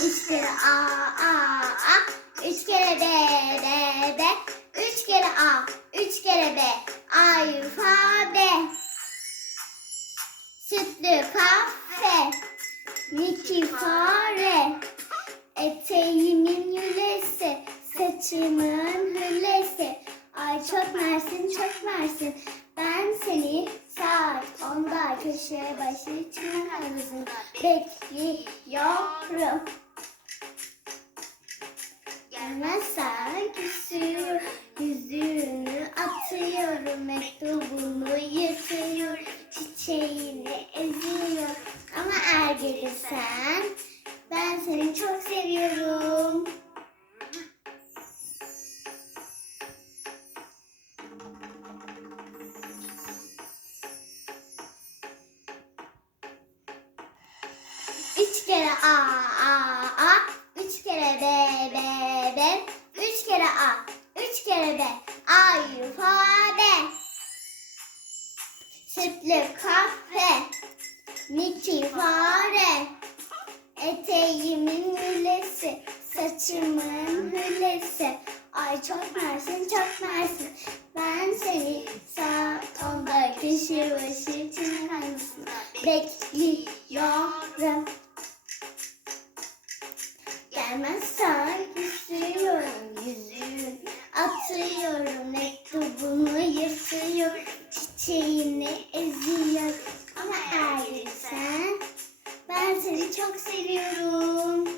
kere A, A, A. Üç kere B, B, B. Üç kere A, üç kere B. Alfabe. Sütlü kahve. Miki fare. Eteğimin yülesi. Saçımın hüllesi. Ay çok mersin, çok mersin. Ben seni saat onda köşe başı çimen havuzunda bekliyorum. Mektubunu yırtıyorum. Çiçeğini eziyorum. Ama eğer gelirsen ben seni çok seviyorum. Üç kere A, A, A. Üç kere B, B, B. Üç kere A, üç kere B. Alfabe. Sütlü kahve, Niki fare, eteğimin hülesi, saçımın hülesi. Ay çok mersin, çok mersin. Ben seni saat onda köşe başı çimen bekliyorum. Gelmezsen küsüyorum, yüzüğüm atıyorum. beni eziyor ama eğer ben seni çok seviyorum.